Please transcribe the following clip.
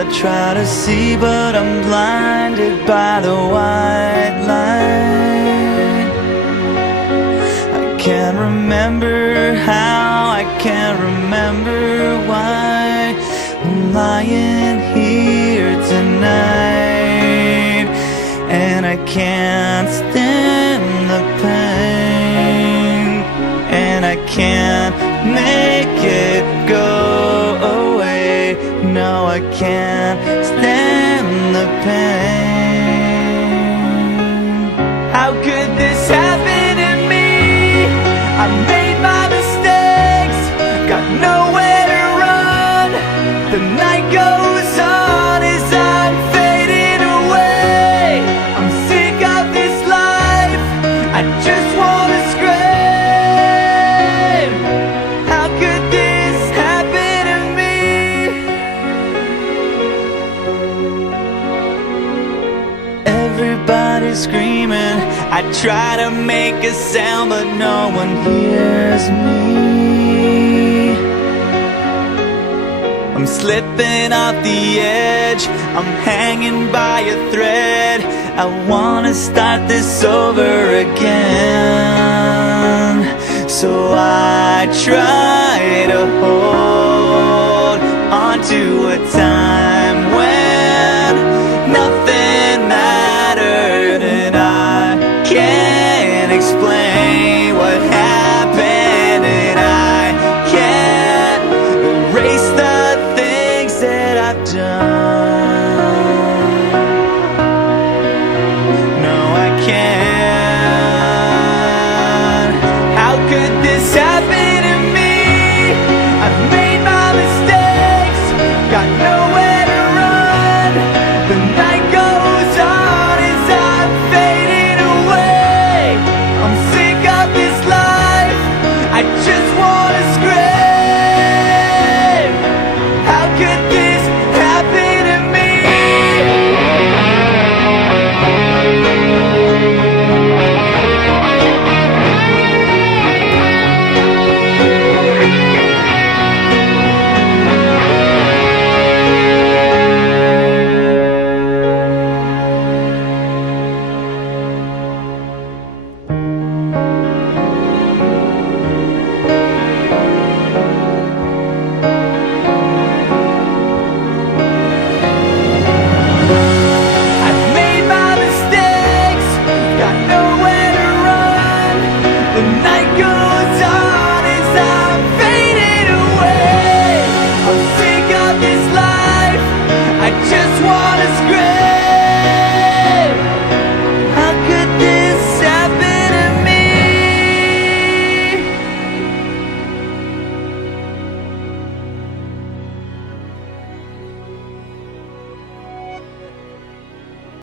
I try to see, but I'm blinded by the white light. I can't remember how, I can't remember why I'm lying here tonight, and I can't stand the pain, and I can't make it go away. No, I can't stand the pain. How could this happen to me? I made my mistakes, got nowhere to run. The night goes on as I'm fading away. I'm sick of this life, I just wanna scream. How could this happen to me? Everybody's screaming, I try to make a sound, but no one hears me. I'm slipping off the edge, I'm hanging by a thread. I wanna start this over again, so I try to hold on to a time when nothing mattered, and I can't explain